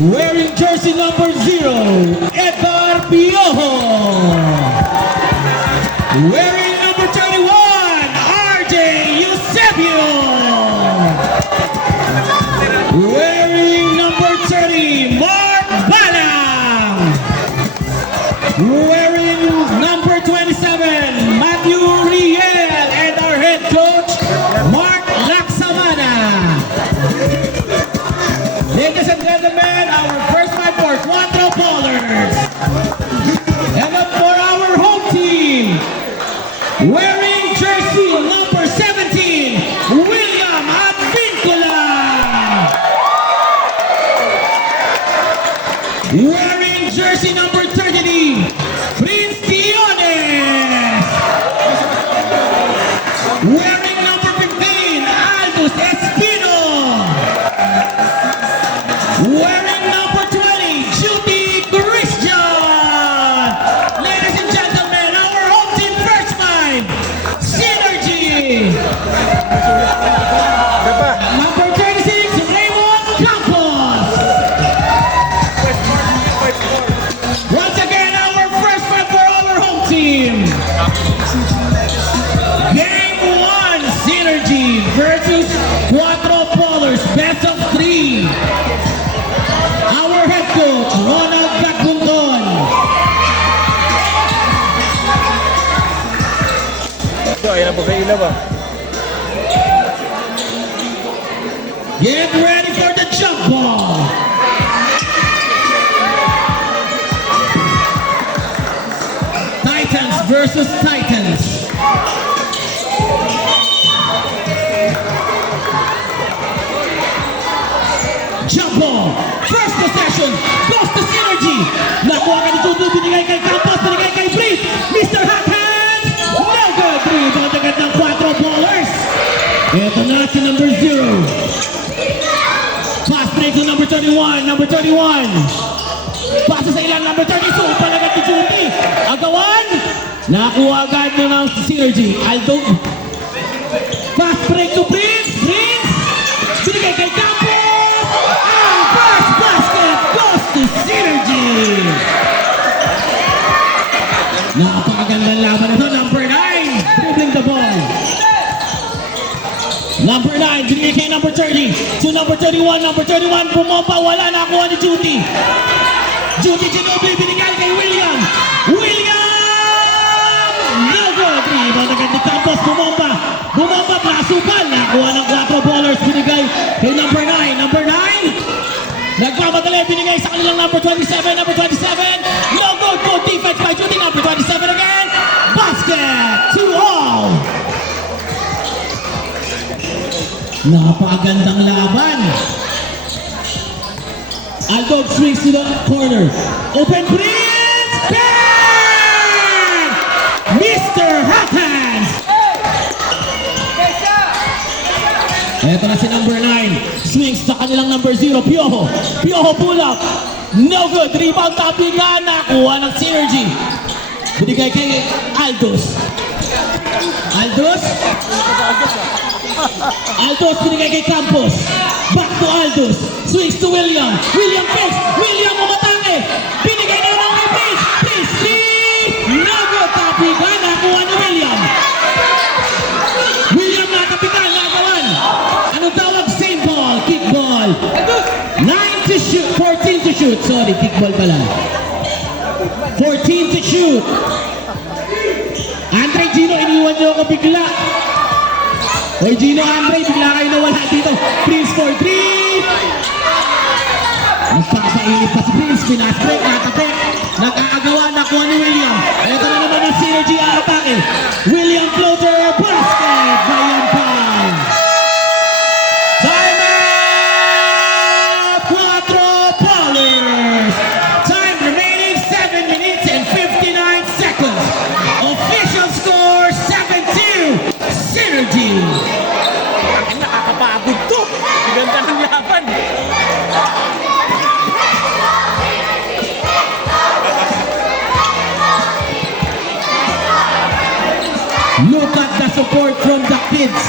Wearing jersey number 0, Edgar Piojo. Wearing number 21, RJ Eusebio. Wearing number 30, Mark Balang. Wearing number 27, Matthew Riel, and our head coach, Mark Laksamana. Ladies and gentlemen, our first fight for Quattro Ballers. And then for our home team, wearing jersey number 17, William Advincula. Wearing jersey number 33, Prince Diones. Wearing number 15, Aldous Espino. Wearing number 20, Judy Christian. Ladies and gentlemen, our home team first fight, Synergy. Number 36, Raymond Campos. Once again, our first fight for our home team. Game 1, Synergy versus Quattro Ballers, best of 3. Our head coach, Ronald Gagbunton. Ayan po kayo ba? Get ready for the jump ball. Titans versus Titans. Jump ball. First possession goes to Synergy. Nakuha ka ni Judo, binigay kay Campos, binigay kay Breeze. Mr. Hot Hands, no good. Rebound agad ng Quattro Ballers. Ito na si number 0. Pass break to number 31, number 31. Pasa sa ilan, number 32, palagad ni Judy. Agawan, nakuha agad nyo ng Synergy. Aldo. Pass break to Prince, Prince. Binigay kay Campos. Ang first basket goes to Synergy. Napakagandang laban ito, number 9. Dribbling the ball. Number 9, binigay kay number 30. To number 31, number 31, bumompa, wala, nakuha ni Judy. Judy Ginobili, binigay kay William. William! No good. Rebound agad ni Campos, bumompa. Bumompa, pasukal. Nakuha ng Quattro Ballers, binigay kay number 9. Number 9, nagmamadali, binigay sa kanilang number 27. Number 27, no good. Good defense by Judy. Number 27 again. Basket, 2-all. Napakagandang laban. Aldog swings to the corner. Open Prince! Bang! Mr. Hot Hands! Ito na si number 9. Swings sa kanilang number 0, Piojo. Piojo pull up. No good. Rebound tapigan. Nakuha ng Synergy. Binigay kay Aldous. Aldous? Aldous binigay kay Campos. Back to Aldous. Swings to William. William fakes. William umatake. Binigay na naman kay Prince. Prince, Prince. No good. Tapigan. Nakuha ni William. William natapigan. Nagawan. Anong tawag? Same ball. Kick ball. 9 to shoot. 14 to shoot. Sorry, kick ball pala. 14 to shoot. Andre Gino, iniwan niyo ako bigla. Hoy Gino, Andre, bigla kayo nawala dito. Prince for 3. Nagpapainit pa si Prince. Pinasbreak, nakapek. Nag-aagawa, nakuha ni William. Ito na naman ang Synergy aatake. William floater, basket by Yampang. Time out! Quattro Ballers. Time remaining 7 minutes and 59 seconds. Official score 7-2. Synergy. Nakakapagod to. Ganda ng laban. Look at the support from the kids.